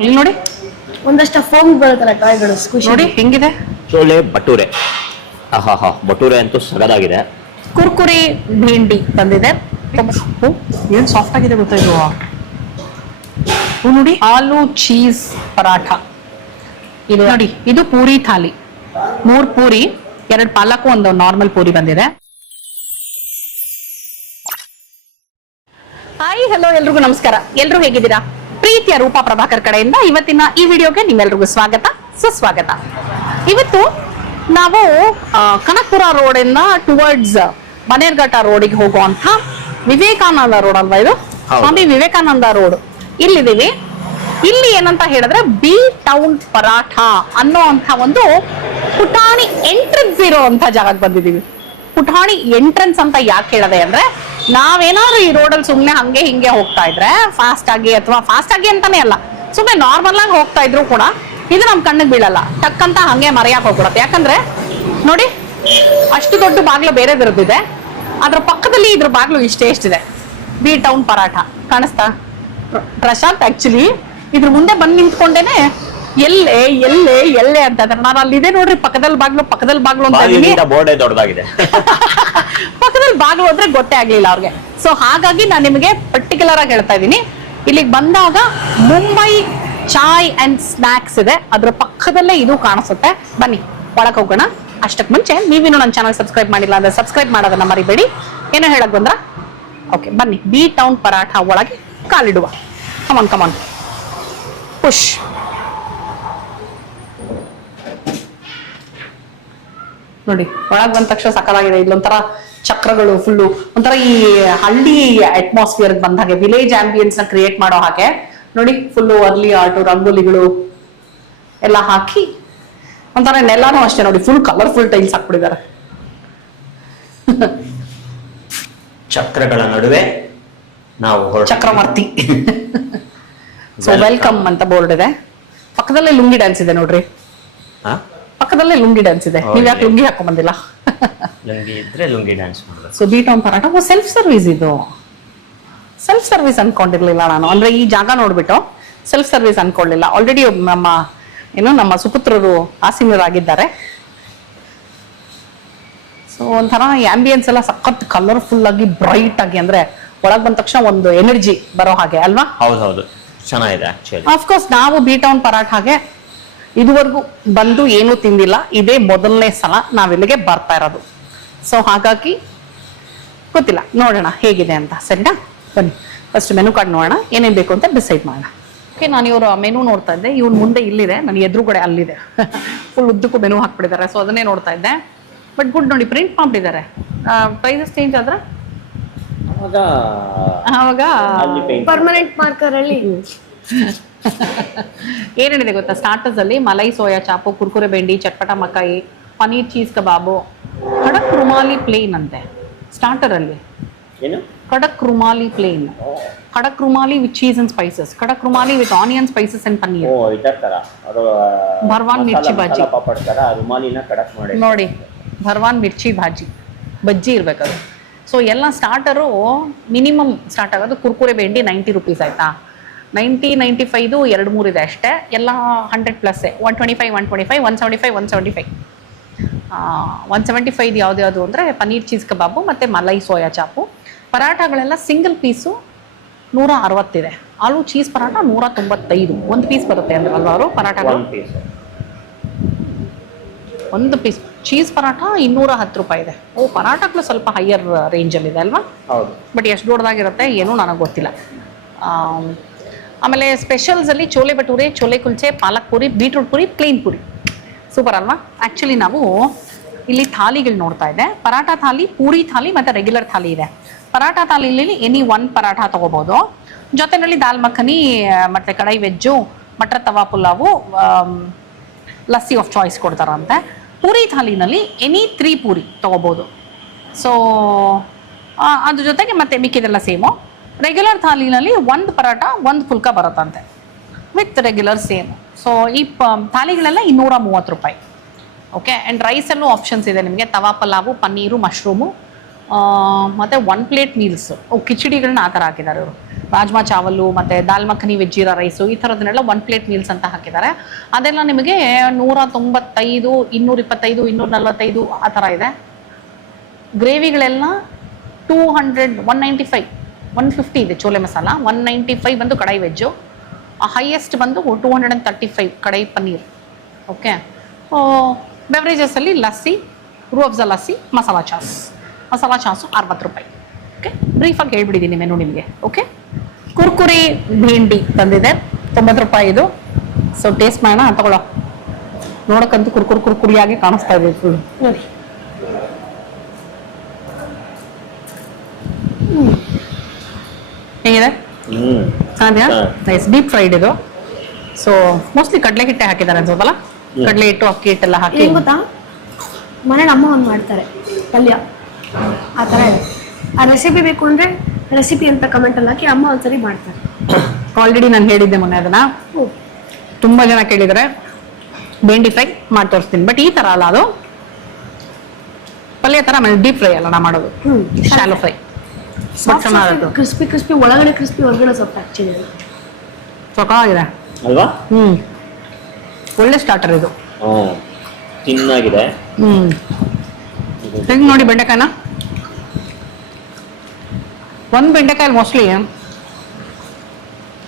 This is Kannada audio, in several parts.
ಇಲ್ಲಿ ನೋಡಿ ಒಂದಷ್ಟು ಫೋಮ್ ಬರುತ್ತಲ್ಲ ಟಾಯ್ಗಳು ಖುಷಿ ನೋಡಿ ಹೆಂಗಿದೆ. ಚೋಲೆ ಭಟೂರೆ. ಆಹಾ ಭಟೂರೆ ಅಂತೂ ಸಗದಾಗಿದೆ. ಕುರ್ಕುರಿ ಭೇಂಡಿ ಬಂದಿದೆ. ಏನ್ ಸಾಫ್ಟ್ ಆಗಿದೆ ಗೊತ್ತಾ ಇದು. ನೋಡಿ ಆಲೂ ಚೀಸ್ ಪರಾಠ. ಇದು ನೋಡಿ ಇದು ಪೂರಿ ಥಾಲಿ. 3 ಪೂರಿ, 2 ಪಾಲಕು, ಒಂದು ನಾರ್ಮಲ್ ಪೂರಿ ಬಂದಿದೆ. ಹಾಯ್ ಹಲೋ ಎಲ್ರಿಗೂ ನಮಸ್ಕಾರ. ಎಲ್ರು ಹೇಗಿದ್ದೀರಾ? ಪ್ರೀತಿಯ ರೂಪಾ ಪ್ರಭಾಕರ್ ಕಡೆಯಿಂದ ಇವತ್ತಿನ ಈ ವಿಡಿಯೋಗೆ ನಿಮ್ಮೆಲ್ರಿಗೂ ಸ್ವಾಗತ ಸುಸ್ವಾಗತ. ಇವತ್ತು ನಾವು ಕನಕಪುರ ರೋಡ್ ಇಂದ ಟುವರ್ಡ್ಸ್ ಬನ್ನೇರ್ಘಟ್ಟ ರೋಡಿಗೆ ಹೋಗುವಂತ ವಿವೇಕಾನಂದ ರೋಡ್ ಅಲ್ವಾ ಇದು? ಸ್ವಾಮಿ ವಿವೇಕಾನಂದ ರೋಡ್ ಇಲ್ಲಿದ್ದೀವಿ. ಇಲ್ಲಿ ಏನಂತ ಹೇಳಿದ್ರೆ ಬಿ ಟೌನ್ ಪರಾಠ ಅನ್ನೋ ಅಂತ ಒಂದು ಪುಟಾಣಿ ಎಂಟ್ರೆನ್ಸ್ ಇರುವಂತ ಜಾಗಕ್ಕೆ ಬಂದಿದ್ದೀವಿ. ಪುಟಾಣಿ ಎಂಟ್ರೆನ್ಸ್ ಅಂತ ಯಾಕೆ ಹೇಳದೆ ಅಂದ್ರೆ, ನಾವೇನಾದ್ರೂ ಈ ರೋಡಲ್ಲಿ ಸುಮ್ನೆ ಹಂಗೆ ಹಿಂಗೆ ಹೋಗ್ತಾ ಇದ್ರೆ ಫಾಸ್ಟ್ ಆಗಿ ಅಥವಾ ಫಾಸ್ಟ್ ಆಗಿ ಅಂತಾನೆ ಅಲ್ಲ, ಸುಮ್ನೆ ನಾರ್ಮಲ್ ಆಗಿ ಹೋಗ್ತಾ ಇದ್ರು ಕೂಡ ಇದು ನಮ್ ಕಣ್ಣಿಗೆ ಬೀಳಲ್ಲ, ಟಕ್ಕಂತ ಹಂಗೆ ಮರೆಯಕ್ಕೆ ಹೋಗ್ಬಿಡತ್ತೆ. ಯಾಕಂದ್ರೆ ನೋಡಿ ಅಷ್ಟು ದೊಡ್ಡ ಬಾಗ್ಲು ಬೇರೆದಿರೋದಿದೆ, ಅದ್ರ ಪಕ್ಕದಲ್ಲಿ ಇದ್ರ ಬಾಗ್ಲು ಎಷ್ಟಿದೆ. ಬಿ ಟೌನ್ ಪರಾಠ ಕಾಣಿಸ್ತಾ ಪ್ರಶಾಂತ್? ಆಕ್ಚುಲಿ ಇದ್ರ ಮುಂದೆ ಬಂದು ನಿಂತ್ಕೊಂಡೇನೆ ಎಲ್ಲೇ ಎಲ್ಲೇ ಎಲ್ಲೇ ಅಂತ ನಾನು ಅಲ್ಲಿದೆ ನೋಡ್ರಿ ಪಕ್ಕದಲ್ಲಿ ಬಾಗ್ಲು ಅಂತ ದೊಡ್ಡದಾಗಿದೆ. ಪಕ್ಕದಲ್ಲಿ ಬಾಗ್ಲು ಅಂದ್ರೆ ಗೊತ್ತೇ ಆಗ್ಲಿಲ್ಲ ಅವ್ರಿಗೆ. ಸೊ ಹಾಗಾಗಿ ನಾನು ನಿಮಗೆ ಪರ್ಟಿಕ್ಯುಲರ್ ಆಗಿ ಹೇಳ್ತಾ ಇದ್ದೀನಿ, ಇಲ್ಲಿಗೆ ಬಂದಾಗ ಮುಂಬೈ ಚಾಯ್ ಅಂಡ್ ಸ್ನಾಕ್ಸ್ ಇದೆ, ಅದ್ರ ಪಕ್ಕದಲ್ಲೇ ಇದು ಕಾಣಿಸುತ್ತೆ. ಬನ್ನಿ ಒಳಗೆ ಹೋಗೋಣ. ಅಷ್ಟಕ್ಕೆ ಮುಂಚೆ ನೀವಿನ್ನು ನನ್ನ ಚಾನಲ್ ಸಬ್ಸ್ಕ್ರೈಬ್ ಮಾಡಿಲ್ಲ ಅಂದ್ರೆ ಸಬ್ಸ್ಕ್ರೈಬ್ ಮಾಡೋದನ್ನ ಮರಿಬೇಡಿ. ಏನೋ ಹೇಳಕ್ ಬಂದ್ರ? ಓಕೆ ಬನ್ನಿ, ಬಿ ಟೌನ್ ಪರಾಠ ಒಳಗೆ ಕಾಲಿಡುವ. ಕಮಾನ್ ಕಮಾನ್ ಪುಷ್. ನೋಡಿ ಒಳಗ್ ಬಂದ ತಕ್ಷಣ ಸಕ್ಕತ್ತಾಗಿದೆ. ಇಲ್ಲೊಂಥರ ಚಕ್ರಗಳು ಫುಲ್ಲು ಒಂಥರ ಈ ಹಳ್ಳಿ ಅಟ್ಮಾಸ್ಫಿಯರ್ ಬಂದ ಹಾಗೆ, ವಿಲೇಜ್ ಆಂಬಿಯನ್ಸ್ ನ ಕ್ರಿಯೇಟ್ ಮಾಡೋ ಹಾಗೆ ನೋಡಿ. ಫುಲ್ಲು ಅರ್ಲಿ ಆರ್ಟು, ರಂಗೋಲಿಗಳು ಎಲ್ಲ ಹಾಕಿ ಒಂಥರ ನೆಲಾನು ಅಷ್ಟೇ ನೋಡಿ, ಫುಲ್ ಕಲರ್ಫುಲ್ ಟೈಲ್ಸ್ ಹಾಕ್ಬಿಟ್ಟಿದ್ದಾರೆ. ಚಕ್ರಗಳ ನಡುವೆ ನಾವು ಚಕ್ರವರ್ತಿ. ಸೊ ವೆಲ್ಕಮ್ ಅಂತ ಬೋರ್ಡ್ ಇದೆ. ಪಕ್ಕದಲ್ಲೇ ಲುಂಗಿ ಡ್ಯಾನ್ಸ್ ಇದೆ ನೋಡ್ರಿ, ಪಕ್ಕದಲ್ಲೇ ಲುಂಗಿ ಡ್ಯಾನ್ಸ್ ಇದೆ. ನೀವ್ ಯಾಕೆ ಲುಂಗಿ ಹಾಕೊಂಡ್ ಬಂದಿಲ್ಲ? ಲುಂಗಿ ಇದ್ರೆ ಲುಂಗಿ ಡ್ಯಾನ್ಸ್ ಮಾಡೋದು. So B town paratha self service. ಇದು ಸೆಲ್ಫ್ ಸರ್ವಿಸ್ ಅನ್ಕೊಂಡಿರ್ಲಿಲ್ಲ ನಾನು, ಅಂದ್ರೆ ಈ ಜಾಗ ನೋಡ್ಬಿಟ್ಟು ಸೆಲ್ಫ್ ಸರ್ವಿಸ್ ಅನ್ಕೊಳ್ಳಿಲ್ಲ. ಆಲ್ರೆಡಿ ನಮ್ಮ ಸುಪುತ್ರರು ಆಸೀನರಾಗಿದ್ದಾರೆ. ಸೊ ಒಂಥರ ಆಂಬಿಯನ್ಸ್ ಎಲ್ಲ ಸಖತ್ ಕಲರ್ಫುಲ್ ಆಗಿ ಬ್ರೈಟ್ ಆಗಿ, ಅಂದ್ರೆ ಒಳಗ್ ಬಂದ ತಕ್ಷಣ ಒಂದು ಎನರ್ಜಿ ಬರೋ ಹಾಗೆ ಅಲ್ವಾ? ಹೌದೌದು, ಚೆನ್ನಾಗಿದೆ ಆಕ್ಚುಲಿ. ಆಫ್ಕೋರ್ಸ್ ನಾವು ಬಿ ಟೌನ್ ಪರಾಠಾಗೆ ಇದುವರೆಗೂ ಬಂದು ಏನೂ ತಿಂದಿಲ್ಲ, ಇದೇ ಮೊದಲನೇ ಸಲ ನಾವಿಲ್ಲಿಗೆ ಬರ್ತಾ ಇರೋದು. ಸೊ ಹಾಗಾಗಿ ಗೊತ್ತಿಲ್ಲ, ನೋಡೋಣ ಹೇಗಿದೆ ಅಂತ. ಸರಿನಾ? ಬನ್ನಿ ಫಸ್ಟ್ ಮೆನು ಕಾರ್ಡ್ ನೋಡೋಣ, ಏನೇನು ಬೇಕು ಅಂತ ಡಿಸೈಡ್ ಮಾಡೋಣ. ಓಕೆ, ನಾನು ಇವ್ರ ಮೆನು ನೋಡ್ತಾ ಇದ್ದೆ. ಇವ್ನ ಮುಂದೆ ಇಲ್ಲಿದೆ, ನನ್ನ ಎದುರುಗಡೆ ಅಲ್ಲಿದೆ. ಫುಲ್ ಉದ್ದಕ್ಕೂ ಮೆನು ಹಾಕ್ಬಿಟ್ಟಿದ್ದಾರೆ. ಸೊ ಅದನ್ನೇ ನೋಡ್ತಾ ಇದ್ದೆ. ಬಟ್ ಗುಡ್ ನೋಡಿ, ಪ್ರಿಂಟ್ ಮಾಡ್ಬಿಟ್ಟಿದ್ದಾರೆ. ಪ್ರೈಸಸ್ ಚೇಂಜ್ ಆದ್ರೆ ಆವಾಗ ಪರ್ಮನೆಂಟ್ ಮಾರ್ಕರ್ ಅಲ್ಲಿ ಏನೇನಿದೆ ಗೊತ್ತಾ? ಸ್ಟಾರ್ಟರ್ಸ್ ಅಲ್ಲಿ ಮಲೈ ಸೋಯಾ ಚಾಪು, ಕುರ್ಕುರೆ ಬೆಂಡಿ, ಚಟ್ಪಟ ಮಕಾಯಿ, ಪನೀರ್ ಚೀಸ್ ಕಬಾಬು, ಖಡಕ್ ರುಮಾಲಿ ಪ್ಲೇನ್ ಅಂತೆ ಸ್ಟಾರ್ಟರ್ ಅಲ್ಲಿ. ಖಡಕ್ rumali plain, khadak rumali with cheese and spices, khadak rumali with onion spices and paneer, bharwan mirchi bhaji ನೋಡಿ, ಭರ್ವಾನ್ ಮಿರ್ಚಿ ಬಜ್ಜಿ ಇರ್ಬೇಕದು. ಸೊ ಎಲ್ಲ ಸ್ಟಾರ್ಟರು ಮಿನಿಮಮ್ ಸ್ಟಾರ್ಟ್ ಆಗೋದು ಕುರ್ಕುರೆ ಬೆಂಡಿ 90 ರೂಪೀಸ್ ಆಯ್ತಾ. 95 2-3 ಇದೆ ಅಷ್ಟೇ. ಎಲ್ಲ 100+. 125 175 175 ಯಾವ್ದು ಅಂದರೆ ಪನೀರ್ ಚೀಸ್ ಕಬಾಬು ಮತ್ತು ಮಲೈ ಸೋಯಾ ಚಾಪು. ಪರಾಠಗಳೆಲ್ಲ ಸಿಂಗಲ್ ಪೀಸು 160 ಇದೆ. ಆಲೂ ಚೀಸ್ ಪರಾಠ 195 ಒಂದು ಪೀಸ್ ಬರುತ್ತೆ ಅಂದ್ರಲ್ವ ಅವರು ಪರಾಠಗಳು. ಒಂದು ಪೀಸ್ ಚೀಸ್ ಪರಾಠ 210 ರೂಪಾಯಿ ಇದೆ. ಪರಾಠಗಳು ಸ್ವಲ್ಪ ಹೈಯರ್ ರೇಂಜಲ್ಲಿ ಇದೆ ಅಲ್ವಾ? ಬಟ್ ಎಷ್ಟು ದೊಡ್ಡದಾಗಿರುತ್ತೆ ಏನೂ ನನಗೆ ಗೊತ್ತಿಲ್ಲ. ಆಮೇಲೆ ಸ್ಪೆಷಲ್ಸಲ್ಲಿ chole bhature, chole kulche, palak puri, beetroot puri, plain puri. Super ಅಲ್ವಾ? ಆ್ಯಕ್ಚುಲಿ ನಾವು ಇಲ್ಲಿ ಥಾಲಿಗಳು ನೋಡ್ತಾ ಇದ್ದೆ. ಪರಾಠ ಥಾಲಿ, ಪೂರಿ ಥಾಲಿ ಮತ್ತು ರೆಗ್ಯುಲರ್ ಥಾಲಿ ಇದೆ. ಪರಾಠ ಥಾಲಿಲಿ ಎನಿ ಒನ್ ಪರಾಠ ತೊಗೋಬೋದು. ಜೊತೆಯಲ್ಲಿ ದಾಲ್ ಮಖನಿ ಮತ್ತು ಕಡಾಯಿ veg, matar tawa pulao, lassi of choice ಕೊಡ್ತಾರಂತೆ. ಪೂರಿ ಥಾಲಿನಲ್ಲಿ ಎನಿ 3 ಪೂರಿ ತೊಗೋಬೋದು. ಸೊ ಅದ್ರ ಜೊತೆಗೆ ಮತ್ತೆ ಮಿಕ್ಕಿದೆಲ್ಲ ಸೇಮು. ರೆಗ್ಯುಲರ್ ಥಾಲಿನಲ್ಲಿ 1 ಪರಾಠ 1 ಫುಲ್ಕ ಬರುತ್ತಂತೆ ವಿತ್ ರೆಗ್ಯುಲರ್ ಸೇಮ್. ಸೊ ಈ ಥಾಲಿಗಳೆಲ್ಲ 230 ರೂಪಾಯಿ. ಓಕೆ, ಆ್ಯಂಡ್ ರೈಸಲ್ಲೂ ಆಪ್ಷನ್ಸ್ ಇದೆ ನಿಮಗೆ. ತವಾ ಪಲಾವು, ಪನ್ನೀರು, ಮಶ್ರೂಮು, ಮತ್ತು 1 ಪ್ಲೇಟ್ ಮೀಲ್ಸ್. ಕಿಚಡಿಗಳನ್ನ ಆ ಥರ ಹಾಕಿದ್ದಾರೆ ಇವರು. ರಾಜ್ಮಾ ಚಾವಲು ಮತ್ತು ದಾಲ್ ಮಖನಿ ವೆಜ್ ಜೀರಾ ರೈಸು ಈ ಥರದನ್ನೆಲ್ಲ 1 ಪ್ಲೇಟ್ ಮೀಲ್ಸ್ ಅಂತ ಹಾಕಿದ್ದಾರೆ. ಅದೆಲ್ಲ ನಿಮಗೆ 195, 225, 245 ಆ ಥರ ಇದೆ. ಗ್ರೇವಿಗಳೆಲ್ಲ 200, 195, 150 ಇದೆ ಚೋಲೆ ಮಸಾಲ, 195 ಬಂದು ಕಡಾಯಿ ವೆಜ್ಜು, ಹೈಯೆಸ್ಟ್ ಬಂದು 235 ಕಡಾಯಿ ಪನ್ನೀರ್. ಓಕೆ. ಬೆವರೇಜಸಲ್ಲಿ ಲಸ್ಸಿ, ರೂ ಅಫ್ಜಾ ಲಸ್ಸಿ, ಮಸಾಲ ಚಾಸು 60 ರೂಪಾಯಿ. ಓಕೆ, ಬ್ರೀಫಾಗಿ ಹೇಳ್ಬಿಟ್ಟಿದ್ದೀನಿ ಮೆನು ನಿಮಗೆ. ಓಕೆ, ಕುರ್ಕುರಿ ಭೇಂಡಿ ತಂದಿದೆ 90 ರೂಪಾಯಿ ಇದು. ಸೊ ಟೇಸ್ಟ್ ಮಾಡೋಣ, ತಗೊಳ್ಳೋ. ನೋಡೋಕ್ಕಂತೂ ಕುರ್ಕುರಿಯಾಗಿ ಕಾಣಿಸ್ತಾ ಇದೆ ಫುಲ್. ನೋಡಿ ಹೇಗಿದೆ? ಚೆನ್ನಾಗಿದೆಯಾ? ನೈಸ್. ಡೀಪ್ ಫ್ರೈಡ್ ಇದು. ಸೊ ಮೋಸ್ಟ್ಲಿ ಕಡಲೆ ಹಿಟ್ಟೆ ಹಾಕಿದ್ದಾರೆ ಅನ್ಸೋದಲ್ಲ, ಕಡಲೆ ಹಿಟ್ಟು ಅಕ್ಕಿ ಹಿಟ್ಟೆಲ್ಲ ಹಾಕಿ. ಏನ್ ಗೊತ್ತಾ, ಮನೇಲಿ ಅಮ್ಮ ಒಂದು ಮಾಡ್ತಾರೆ ಪಲ್ಯ ಆ ಥರ ಇದೆ. ಆ ರೆಸಿಪಿ ಬೇಕು ಅಂದರೆ ರೆಸಿಪಿ ಅಂತ ಕಮೆಂಟಲ್ಲಿ ಹಾಕಿ, ಅಮ್ಮ ಒಂದ್ಸರಿ ಮಾಡ್ತಾರೆ. ಆಲ್ರೆಡಿ ನಾನು ಹೇಳಿದ್ದೆ ಮೊನ್ನೆ ಅದನ್ನ, ತುಂಬ ಜನ ಕೇಳಿದರೆ ಬೆಂಡಿ ಫ್ರೈ ಮಾಡಿ ತೋರಿಸ್ತೀನಿ. ಬಟ್ ಈ ಥರ ಅಲ್ಲ, ಅದು ಪಲ್ಯ ಥರ ಡೀಪ್ ಫ್ರೈ ಅಲ್ಲ ನಾ ಮಾಡೋದು, ಶಾಲೋ ಫ್ರೈ. ಕ್ರಿಸ್ಪಿ ಒಳಗಡೆ ಕ್ರಿಸ್ಪಿ, ಹೊರಗಡೆ ಸ್ವಲ್ಪ ಆಕ್ಚುಲಿ ಸೊಕಾಗಿದೆ ಅಲ್ವಾ? ಒಳ್ಳೆ ಸ್ಟಾರ್ಟರ್ ಇದು. ತಿನ್ನಾಗಿದೆ. ಹೆಂಗ್ ನೋಡಿ ಬೆಂಡೆಕಾಯಿನ, ಒಂದು ಬೆಂಡೆಕಾಯಲ್ಲಿ ಮೋಸ್ಟ್ಲಿ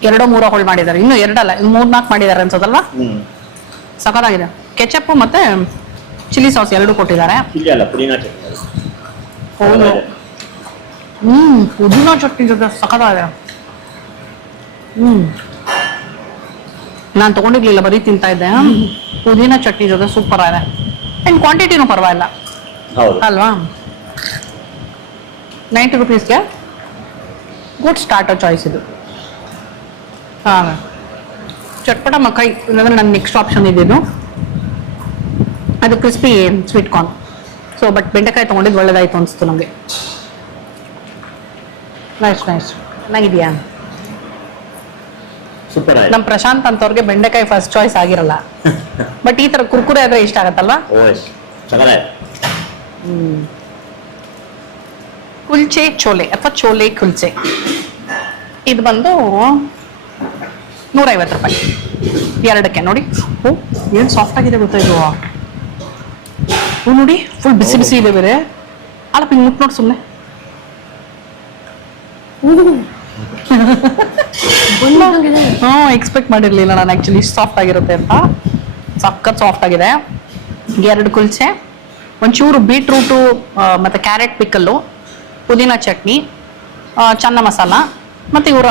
2-3 ಹೋಳು ಮಾಡಿದ್ದಾರೆ, ಇನ್ನು 2 ಅಲ್ಲ 3-4 ಮಾಡಿದ್ದಾರೆ ಅನ್ಸೋದಲ್ವಾ? ಸಖತ್ತಾಗಿದೆ. ಕೆಚಪ್ ಮತ್ತೆ ಚಿಲ್ಲಿ ಸಾಸ್ 2 ಕೊಟ್ಟಿದ್ದಾರೆ. ಪುದೀನಾ ಚಟ್ನಿ ಜೊತೆ ಸಖತ್ತಾಗಿದೆ. ನಾನು ತಗೊಂಡಿರ್ಲಿಲ್ಲ, ಬರೀ ತಿಂತಾ ಇದ್ದೆ. ಪುದೀನಾ ಚಟ್ನಿ ಜೊತೆ ಸೂಪರ್ ಆಗಿದೆ. ಆ್ಯಂಡ್ ಕ್ವಾಂಟಿಟಿನೂ ಪರವಾಗಿಲ್ಲ ಅಲ್ವಾ? 90 ರೂಪೀಸ್ಗೆ ಗುಡ್ ಸ್ಟಾರ್ಟರ್ ಚಾಯ್ಸ್ ಇದು. ಹಾಂ, ಚಟ್ಪಟ ಮಕಾಯಿ ಇಲ್ಲಾಂದ್ರೆ ನನ್ನ ನೆಕ್ಸ್ಟ್ ಆಪ್ಷನ್ ಇದೇನು, ಅದು crispy sweet corn. So but ಬೆಂಡೆಕಾಯಿ ತೊಗೊಂಡಿದ್ದು ಒಳ್ಳೇದಾಯ್ತು ಅನಿಸ್ತು ನಮಗೆ. ನೈಸ್ ಚೆನ್ನಾಗಿದೆಯಾ? ಸೂಪರ್. ನಮ್ಮ ಪ್ರಶಾಂತ್ ಅಂತವ್ರಿಗೆ ಬೆಂಡೆಕಾಯಿ ಫಸ್ಟ್ ಚಾಯ್ಸ್ ಆಗಿರಲ್ಲ, ಬಟ್ ಈ ತರ ಕುರ್ಕುರೆ ಆದ್ರೆ ಇಷ್ಟ ಆಗತ್ತಲ್ವಾ? ಕುಲ್ಚೆ ಚೋಲೆ ಅಥವಾ ಚೋಲೆ ಕುಲ್ಚೆ, ಇದು ಬಂದು 150 ರೂಪಾಯಿ 2ಕ್ಕೆ. ನೋಡಿ ಏನು ಸಾಫ್ಟ್ ಆಗಿದೆ ಗೊತ್ತಾ ಇದು. ನೋಡಿ ಫುಲ್ ಬಿಸಿ ಇದೆ ಬೇರೆ. ಅಲ್ಲ ಮುಟ್ಟು ನೋಡಿ ಸುಮ್ಮನೆ. ಎಕ್ಸ್ಪೆಕ್ಟ್ ಮಾಡಿರ್ಲಿಲ್ಲ ನಾನು ಆಕ್ಚುಲಿ ಇಷ್ಟು ಸಾಫ್ಟ್ ಆಗಿರುತ್ತೆ ಅಂತ. ಸಖತ್ ಸಾಫ್ಟ್ ಆಗಿದೆ. 2 ಕುಲ್ಚೆ, ಒಂಚೂರು ಬೀಟ್ರೂಟು ಮತ್ತೆ ಕ್ಯಾರೆಟ್ ಪಿಕ್ಕಲ್ಲು, ಪುದೀನಾ ಚಟ್ನಿ, ಚನ್ನ ಮಸಾಲ, ಮತ್ತೆ ಇವರ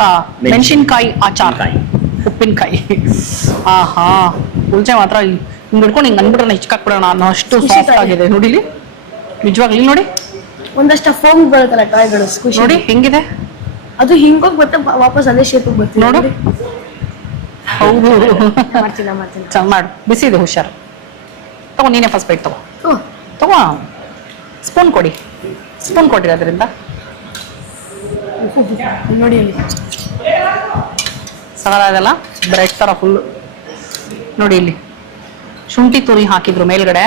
ಮೆಣಸಿನ್ಕಾಯಿ ಆಚಾರ, ಉಪ್ಪಿನಕಾಯಿ. ಹಾ ಕುಲ್ಚೆ ಮಾತ್ರ ಹಿಂಗೆ ಹಿಡ್ಕೊಂಡು ಹಿಂಗೆ ಅಂದ್ಬಿಟ್ರೆ ಹಿಚ್ಕಾಕ್ಬಿಡೋಣ ಅನ್ನೋ ಅಷ್ಟು ಸಾಫ್ಟ್ ಆಗಿದೆ. ನೋಡಿಲಿ, ನಿಜವಾಗ್ಲಿ ನೋಡಿ, ಒಂದಷ್ಟು ಫೋಮ್ ಬರುತ್ತಲ್ಲ ಟಾಯ್ಗಳು, ನೋಡಿ ಹೆಂಗಿದೆ ಅದು. ಹಿಂಗೋಗಿ ಮತ್ತೆ ವಾಪಸ್ ಅದೇ ಶೇಪ್ ಬರ್ತೀನಿ ನೋಡು. ಹೌದು, ಮಾಡ್ತೀನಿ. ಚೆನ್ನಾಗಿ ಮಾಡು. ಬಿಸಿ ಇದೆ, ಹುಷಾರು. ತಗೋ, ನೀನೇ ಫಸ್ಟ್ ಬೈಟ್ ತಗೋ. ಸ್ಪೂನ್ ಕೊಡಿ, ಸ್ಪೂನ್ ಕೊಟ್ಟಿರೋದ್ರಿಂದ. ನೋಡಿ ಅಲ್ಲಿ ಸಗಲಾಗಲ್ಲ, ಬ್ರೆಡ್ ಥರ ಫುಲ್ಲು. ನೋಡಿ ಇಲ್ಲಿ ಶುಂಠಿ ತುರಿ ಹಾಕಿದ್ರು ಮೇಲ್ಗಡೆ,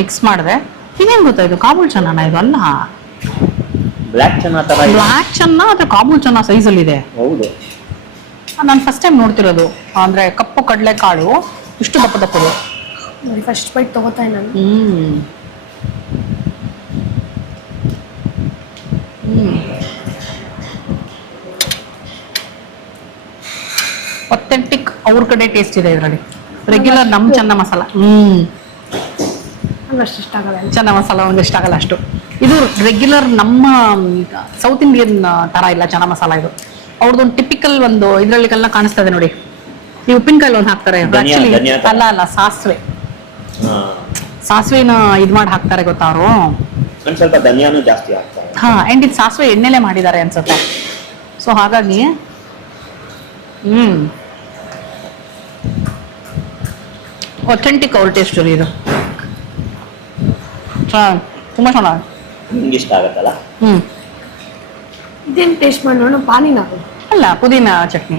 ಮಿಕ್ಸ್ ಮಾಡಿದೆ. ಇದೇನು ಗೊತ್ತಾ ಇದು? ಕಾಬೂಲ್ ಚನ್ನಾನ ಇದು ಅಲ್ಲ, ಬ್ಲ್ಯಾಕ್ ಚೆನ್ನ ಅಥವಾ ಕಾಬೂಲ್ ಚೆನ್ನ ಸೈಜಲ್ಲಿ ಇದೆ. ಹೌದು, ನಾನು ಫಸ್ಟ್ ಟೈಮ್ ನೋಡ್ತಿರೋದು. ಅಂದ್ರೆ ಕಪ್ಪು ಕಡಲೆ ಕಾಳು ಇಷ್ಟು ದಪ್ಪದು. ನೋಡಿ ಫಸ್ಟ್ ಬೈಟ್ ತಗೋತಾ ನಾನು. ಅಥೆಂಟಿಕ್ ಅವ್ರ ಕಡೆ ಟೇಸ್ಟ್ ಇದೆ ಇದರಲ್ಲಿ. ರೆಗ್ಯುಲರ್ ನಮ್ ಚನ್ನ ಮಸಾಲ ಅಷ್ಟು ಇಷ್ಟ ಆಗಲ್ಲ. ಚನ್ನ ಮಸಾಲ ಒಂದು ಇಷ್ಟ ಆಗಲ್ಲ ಅಷ್ಟು. ಇದು ರೆಗ್ಯುಲರ್ ನಮ್ಮ ಸೌತ್ ಇಂಡಿಯನ್ ತರ ಇಲ್ಲ ಚನ್ನ ಮಸಾಲ. ಇದು ಅವ್ರದ್ದೊಂದು ಟಿಪಿಕಲ್ ಒಂದು ಇದ್ರಲ್ಲಿಗೆಲ್ಲ ಕಾಣಿಸ್ತಾ ಇದೆ ನೋಡಿ. ಈ ಉಪ್ಪಿನಕಾಯಿ ಒಂದು ಹಾಕ್ತಾರೆ ಆಕ್ಚುಲಿ. ಅಲ್ಲ ಸಾಸಿವೆನ ಇದ್ ಮಾಡಿ ಹಾಕ್ತಾರೆ ಗೊತ್ತಾ ಅವರು. ಸ್ವಲ್ಪ ಧನಿಯಾನು ಜಾಸ್ತಿ ಹಾಕ್ತಾರೆ. ಹಾ, ಅಂಡ್ ಇದು ಸಾಸಿವೆ ಎಣ್ಣೆಲೆ ಮಾಡಿದ್ದಾರೆ ಅನ್ಸುತ್ತೆ. ಸೊ ಹಾಗಾಗಿ ಅಥೆಂಟಿಕ್ ಅವ್ರ ಟೇಸ್ಟ್ ಇದು. ತುಂಬಾ ಚೆನ್ನಾಗಿ. ನಿಮ್ಗೆ ಇಷ್ಟ ಆಗತ್ತಲ್ಲ? ಇದೇನು ಟೇಸ್ಟ್ ಮಾಡಿ ನೋಡೋಣ. ಪಾನಿನ ಅಲ್ಲ, ಪುದೀನಾ ಚಟ್ನಿ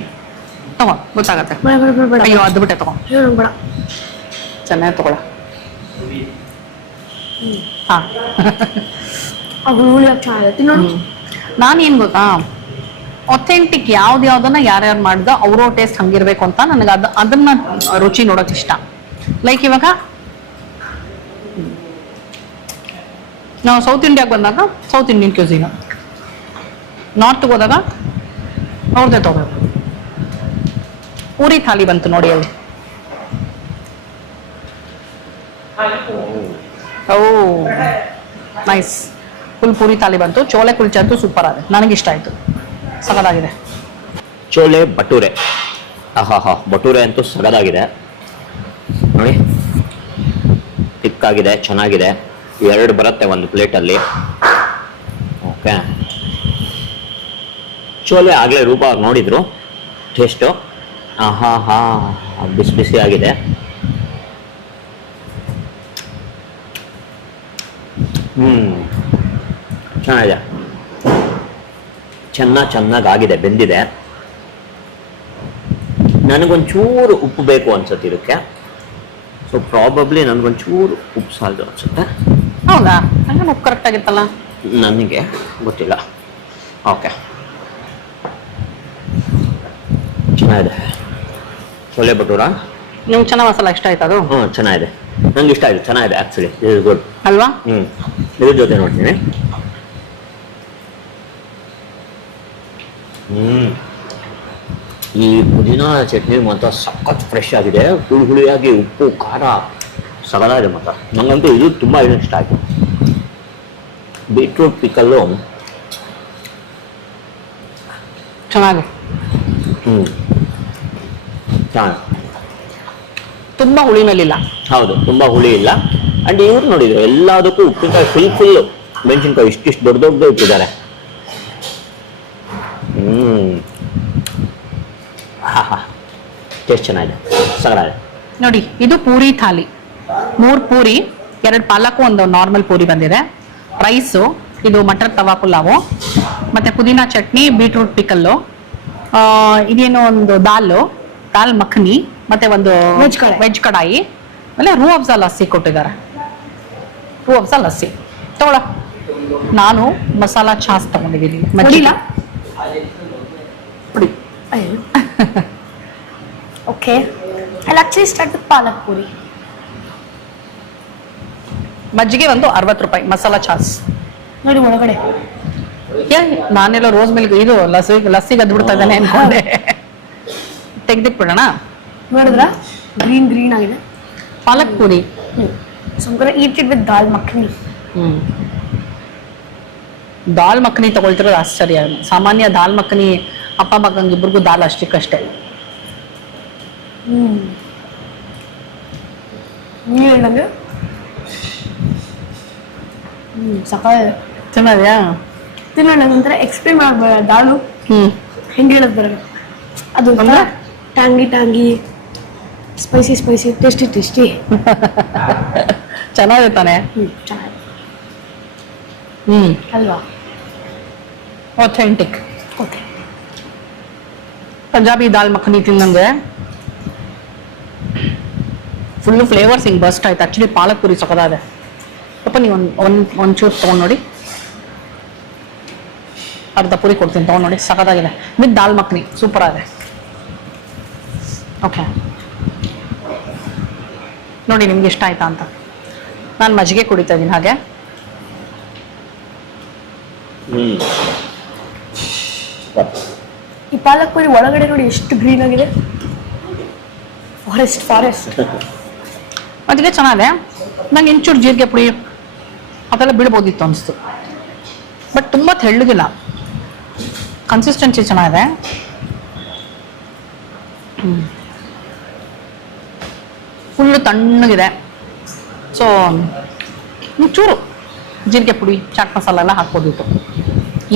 ತಗೋ, ಗೊತ್ತಾಗತ್ತೆ. ಅಯ್ಯೋ ಅದು ಬಿಟ್ಟೆ ತಗೋ, ಬೇಡ ಚೆನ್ನಾಗಿ ತಗೊಳ. ಹಾ, ಅದು ಚೆನ್ನಾಗಿದೆ. ನಾನೇನು ಗೊತ್ತಾ, ಅಥೆಂಟಿಕ್ ಯಾವ್ದನ್ನ ಯಾರ್ಯಾರು ಮಾಡಿದೋ ಅವರೋ ಟೇಸ್ಟ್ ಹಂಗಿರ್ಬೇಕು ಅಂತ ನನಗೆ ಅದನ್ನ ರುಚಿ ನೋಡೋಕೆ ಇಷ್ಟ. ಲೈಕ್ ಇವಾಗ ನಾವು ಸೌತ್ ಇಂಡಿಯಾಗೆ ಬಂದಾಗ ಸೌತ್ ಇಂಡಿಯನ್ ಕ್ಯೂಸಿನ್, ನಾರ್ತ್ಗೆ ಹೋದಾಗ ಅವ್ರದ್ದೇ ತಗೋಬೇಕು. ಪೂರಿ ಥಾಲಿ ಬಂತು ನೋಡಿ ಅಲ್ಲಿ. ಓ ನೈಸ್, ಫುಲ್ ಪೂರಿ ಥಾಲಿ ಬಂತು. ಚೋಲೆ ಕುಲ್ಚೆ ಅಂತೂ ಸೂಪರ್ ಆಗಿದೆ, ನನಗಿಷ್ಟ ಆಯ್ತು, ಸಗದಾಗಿದೆ. ಚೋಲೆ ಭಟೂರೆ, ಆಹಾ ಭಟೂರೆ ಅಂತೂ ಸಗದಾಗಿದೆ ನೋಡಿ, ತಿಕ್ಕಾಗಿದೆ, ಚೆನ್ನಾಗಿದೆ. 2 ಬರುತ್ತೆ ಒಂದು ಪ್ಲೇಟಲ್ಲಿ. ಓಕೆ, ಚೋಲೆ ಆಗಲೇ ರೂಪ ಅವ್ರು ನೋಡಿದ್ರು ಟೇಸ್ಟು. ಆಹಾ ಬಿಸಿ ಬಿಸಿ ಆಗಿದೆ. ಚೆನ್ನಾಗಿದೆ, ಚೆನ್ನಾಗಾಗಿದೆ, ಬೆಂದಿದೆ. ನನಗೊಂಚೂರು ಉಪ್ಪು ಬೇಕು ಅನ್ಸುತ್ತೆ ಇದಕ್ಕೆ. ಸೊ ಪ್ರಾಬಬ್ಲಿ ನನಗೊಂಚೂರು ಉಪ್ಪು ಸಾಲದು ಅನ್ಸುತ್ತೆ. ಹೌದಾ? ಹಂಗೆ ಉಪ್ಪು ಕರೆಕ್ಟ್ ಆಗಿತ್ತಲ್ಲ, ನನಗೆ ಗೊತ್ತಿಲ್ಲ. ಓಕೆ, ಚೆನ್ನಾಗಿದೆ ಚೋಲೆ ಭಟೂರ. ನಿಮ್ಗೆ ಚೆನ್ನಾಗಿ ಮಸಾಲ ಇಷ್ಟ ಆಯ್ತು ಅದು? ಹ್ಞೂ ಚೆನ್ನಾಗಿದೆ, ನಂಗೆ ಇಷ್ಟ ಆಯ್ತು, ಚೆನ್ನಾಗಿದೆ ಆ್ಯಕ್ಚುಲಿ. ಇಸ್ ಗುಡ್ ಅಲ್ವಾ? ಇದ್ರ ಜೊತೆ ನೋಡ್ತೀನಿ. ಈ ಪುದೀನ ಚಟ್ನಿ ಮಾತ್ರ ಸಖತ್ ಫ್ರೆಶ್ ಆಗಿದೆ, ಹುಳಿಯಾಗಿ ಉಪ್ಪು ಖಾರ ಸಗದಾಗಿದೆ ಮಾತ್ರ. ನಂಗಂತೂ ಇದು ತುಂಬ ಇಷ್ಟ ಆಯಿತು. ಬೀಟ್ರೂಟ್ ಪಿಕಲ್ಲು ಚೆನ್ನಾಗಿ, ಚೆನ್ನಾಗಿ, ತುಂಬ ಹುಳಿನಲ್ಲಿಲ್ಲ. ಹೌದು, ತುಂಬ ಹುಳಿ ಇಲ್ಲ. ಆ್ಯಂಡ್ ಇವ್ರು ನೋಡಿದ್ರು ಎಲ್ಲದಕ್ಕೂ ಉಪ್ಪಿನಕಾಯಿ ಫುಲ್ಲು ಮೆಣಸಿನ್ಕಾಯಿ ಇಷ್ಟಿಷ್ಟು ದೊಡ್ಡ ಇಟ್ಟಿದ್ದಾರೆ. ಟೇಸ್ಟ್ ಚೆನ್ನಾಗಿದೆ, ಸಗದಾಗಿದೆ ನೋಡಿ. ಇದು ಪೂರಿ ಥಾಲಿ, 3 ಪೂರಿ, 2 ಪಾಲಕು, ಒಂದು ನಾರ್ಮಲ್ ಪೂರಿ ಬಂದಿದೆ. ರೈಸು, ಇದು ಮಟರ್ ತವಾ ಪುಲಾವು, ಮತ್ತೆ ಪುದೀನಾ ಚಟ್ನಿ, ಬೀಟ್ರೂಟ್ ಪಿಕಲ್ಲು, ಇದೇನೋ ಒಂದು ದಾಲ್ ಮಖನಿ, ಮತ್ತೆ ಒಂದು ವೆಜ್ ಕಡಾಯಿ, ಆಮೇಲೆ ರೂ ಅಫ್ಜಾ ಲಸ್ಸಿ ಕೊಟ್ಟಿದ್ದಾರೆ. ರೂ ಅಫ್ಜಾ ಲಸ್ಸಿ ತಗೊಳ. ನಾನು ಮಸಾಲಾ ಛಾಸ್ ತಗೊಂಡಿದ್ದೀನಿ. Okay, I'll actually start with palak puri. ಮಜ್ಜಿಗೆ ಒಂದು 60 ರೂಪಾಯಿ, ಮಸಾಲಾ ಛಾಸ್ ನೋಡಿ ಒಳಗಡೆ. ನಾನೆಲ್ಲ ರೋಸ್ ಮಿಲ್ಕ್ ಇದು ಲಸ್ಸಿಗೆ ಅದ್ ಬಿಡ್ತಾ ಇದ್ದಾನೆ ಅನ್ಕೊಂಡೆ. ತೆಗ್ದಿಟ್ಬಿಡೋಣ. ನೋಡಿದ್ರ ಗ್ರೀನ್ ಆಗಿದೆ ಪಾಲಕ್ puri. So I'm gonna eat it with dal makhani. ದಾಲ್ ಮಖನಿ ತಗೊಳ್ತಿರೋದು ಆಶ್ಚರ್ಯ. ಸಾಮಾನ್ಯ ದಾಲ್ ಮಖನಿ ಅಪ್ಪ ಮಗಂಗೆ ಇಬ್ರಿಗೂ ದಾಲ್ ಅಷ್ಟಕ್ಕಷ್ಟೇ. ನೀ ಹೇಳಂಗೆ ಸಕ ಚೆನ್ನಾಗಿದೆಯಾ? ತಿನ್ನೋಣ ಒಂಥರ ಎಕ್ಸ್ಪ್ಲೇನ್ ಮಾಡ್ಬೇಡ. ದಾಳು ಹೆಂಗೆ ಹೇಳೋದು ಬರಲ್ಲ, ಅದು ಅಂದ್ರೆ ಟ್ಯಾಂಗಿ ಸ್ಪೈಸಿ ಟೇಸ್ಟಿ ಚೆನ್ನಾಗಿದೆ ತಾನೆ? ಚೆನ್ನಾಗಿದೆ ಹ್ಮ್, ಅಲ್ವಾ? ಅಥೆಂಟಿಕ್ ಓಕೆ, ಪಂಜಾಬಿ ದಾಲ್ ಮಖನಿ ತಿನ್ನಂಗೆ ಫುಲ್ಲು ಫ್ಲೇವರ್ಸ್ ಹಿಂಗೆ ಬಸ್ಟ್ ಆಯ್ತು. ಆ್ಯಕ್ಚುಲಿ ಪಾಲಕ್ ಪುರಿ ಸಕದಾದೆ. ಪಾಪ ನೀವು ಒಂಚೂರು ತೊಗೊಂಡು ನೋಡಿ, ಅರ್ಧ ಪುರಿ ಕೊಡ್ತೀನಿ ತೊಗೊಂಡು ನೋಡಿ, ಸಕದಾಗಿದೆ. ವಿತ್ ದಾಲ್ ಮಖನಿ ಸೂಪರ್ ಆಗಿದೆ. ಓಕೆ ನೋಡಿ ನಿಮ್ಗೆ ಇಷ್ಟ ಆಯ್ತಾ ಅಂತ. ನಾನು ಮಜ್ಜಿಗೆ ಕುಡಿತಾ ಇದ್ದೀನಿ ಹಾಗೆ. ಈ ಪಾಲಕ್ ಪುರಿ ಒಳಗಡೆ ನೋಡಿ ಎಷ್ಟು ಗ್ರೀನ್ ಆಗಿದೆ. ಫಾರೆಸ್ಟ್ ಮಜ್ಜಿಗೆ ಚೆನ್ನಾಗಿದೆ. ನಂಗೆ ಇಂಚೂರು ಜೀರಿಗೆ ಪುಡಿ ಅದೆಲ್ಲ ಬಿಡ್ಬೋದಿತ್ತು ಅನಿಸ್ತು, ಬಟ್ ತುಂಬ ತೆಳ್ಳಗಿಲ್ಲ. ಕನ್ಸಿಸ್ಟೆನ್ಸಿ ಚೆನ್ನಾಗಿದೆ. ಫುಲ್ಲು ತಣ್ಣಗಿದೆ. ಸೊ ಚೂರು ಜೀರಿಗೆ ಪುಡಿ, ಚಾಟ್ ಮಸಾಲ ಎಲ್ಲ ಹಾಕ್ಬೋದಿತ್ತು.